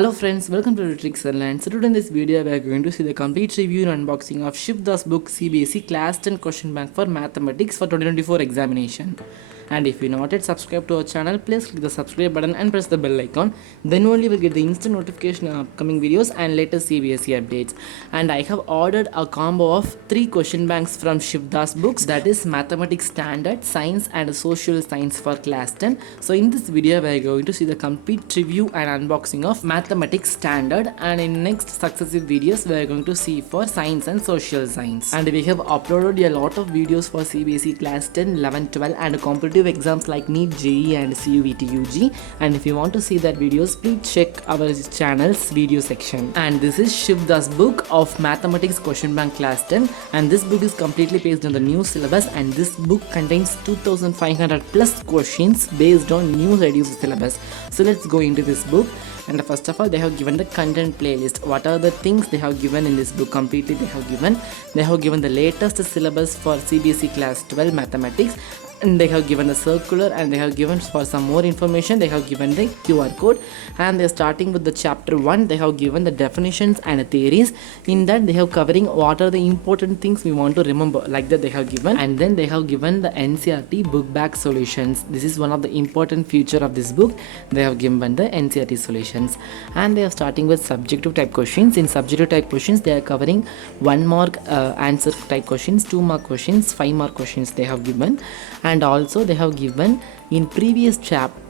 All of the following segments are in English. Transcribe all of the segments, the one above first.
Hello friends, welcome to Ikson. So today in this video we are going to see the complete review and unboxing of Shiv's book Cbse Class 10 Question Bank for Mathematics for 2024 examination. And if you're not yet subscribed to our channel, please click the subscribe button and press the bell icon. Then only will get the instant notification of upcoming videos and latest Cbse updates. And I have ordered a combo of 3 question banks from Shiv's books, that is Mathematics Standard, Science and Social Science for Class 10. So in this video we are going to see the complete review and unboxing of Mathematics Standard, and in next successive videos we are going to see for Science and Social Science. And we have uploaded a lot of videos for Cbse Class 10, 11, 12 and competitive exams like Neet, JEE and CUET UG. And if you want to see that videos, please check our channel's video section. And this is Shiv's book of Mathematics Question Bank Class 10, and this book is completely based on the new syllabus, and this book contains 2500 plus questions based on new reduced syllabus. So let's go into this book. And first of all, they have given the content playlist. What are the things they have given in this book? Completely they have given the latest syllabus for Cbse Class 12 Mathematics, and they have given the circular, and they have given, for some more information, they have given the QR code. And they are starting with the chapter 1. They have given the definitions and theories. In that they have covering what are the important things we want to remember, like that they have given. And then they have given the NCERT book back solutions. This is one of the important feature of this book. They have given the NCERT solutions, and they are starting with subjective type questions. In subjective type questions they are covering 1 mark answer type questions, 2 mark questions, 5 mark questions they have given. And also they have given in previous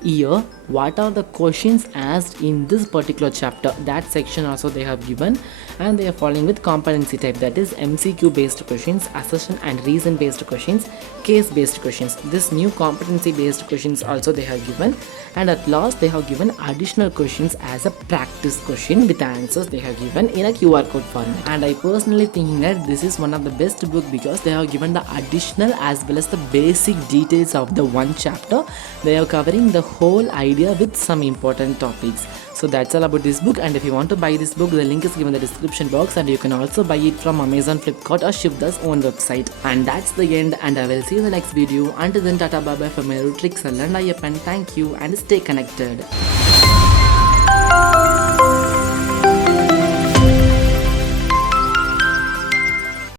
year what are the questions asked in this particular chapter, that section also they have given. And they are following with competency type, that is MCQ based questions, assertion and reason based questions, case based questions. This new competency based questions also they have given. And at last they have given additional questions as a practice question with answers they have given in a QR code format. And I personally thinking that this is one of the best book because they have given the additional as well as the basic details of the one chapter. They are covering the whole idea with some important topics. So that's all about this book. And if you want to buy this book, the link is given in the description box, and you can also buy it from Amazon, Flipkart or Shiv's own website. And that's the end, and I will see you in the next video. Until then, tata bye bye from my Ikson, and thank you and stay connected.